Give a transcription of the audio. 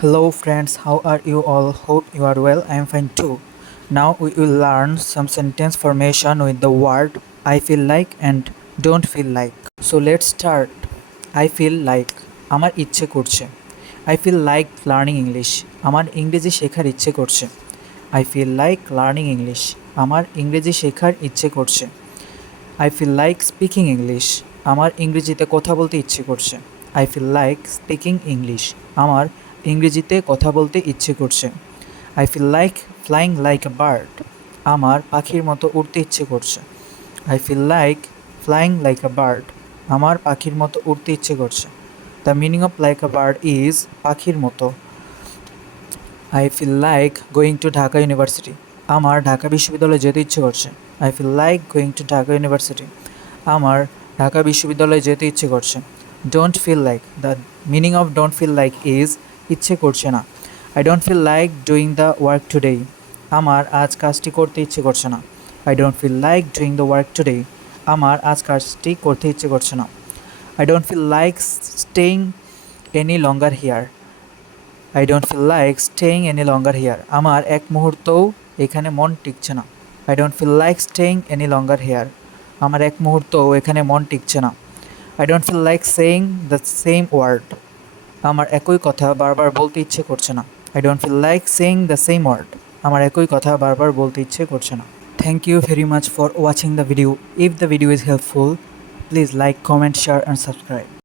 Hello friends, how are you all? Hope you are well. I am fine too. Now we will learn some sentence formation with the word I feel like and don't feel like. So let's start. I feel like আমার ইচ্ছে করছে। I feel like learning English. আমার ইংরেজি শেখার ইচ্ছে করছে। I feel like learning English. আমার ইংরেজি শেখার ইচ্ছে করছে। I feel like speaking English. আমার ইংরেজিতে কথা বলতে ইচ্ছে করছে। I feel like speaking English. আমার ইংরেজিতে কথা বলতে ইচ্ছে করছে। I feel like flying like a bird. আমার পাখির মতো উড়তে ইচ্ছে করছে। I feel like flying like a bird. আমার পাখির মতো উড়তে ইচ্ছে করছে। The meaning of like a bird is পাখির মতো। I feel like going to Dhaka University. আমার ঢাকা বিশ্ববিদ্যালয়ে যেতে ইচ্ছে করছে। I feel like going to Dhaka University. আমার ঢাকা বিশ্ববিদ্যালয়ে যেতে ইচ্ছে করছে। Don't feel like. The meaning of don't feel like is ইচ্ছে করছে না। I don't feel like doing the work today. আমার আজ কাজটি করতে ইচ্ছে করছে না। I don't feel like doing the work today. আমার আজ কাজটি করতে ইচ্ছে করছে না। I don't feel like staying any longer here. I don't feel like staying any longer here. আমার এক মুহূর্তও এখানে মন টিকছে না। I don't feel like staying any longer here. আমার এক মুহূর্তও এখানে মন টিকছে না। I don't feel like saying the same word. আমার একই কথা বারবার বলতে ইচ্ছে করছে না। I don't feel like saying the same word. আমার একই কথা বারবার বলতে ইচ্ছে করছে না। Thank you very much for watching the video. If the video is helpful, please like, comment, share and subscribe.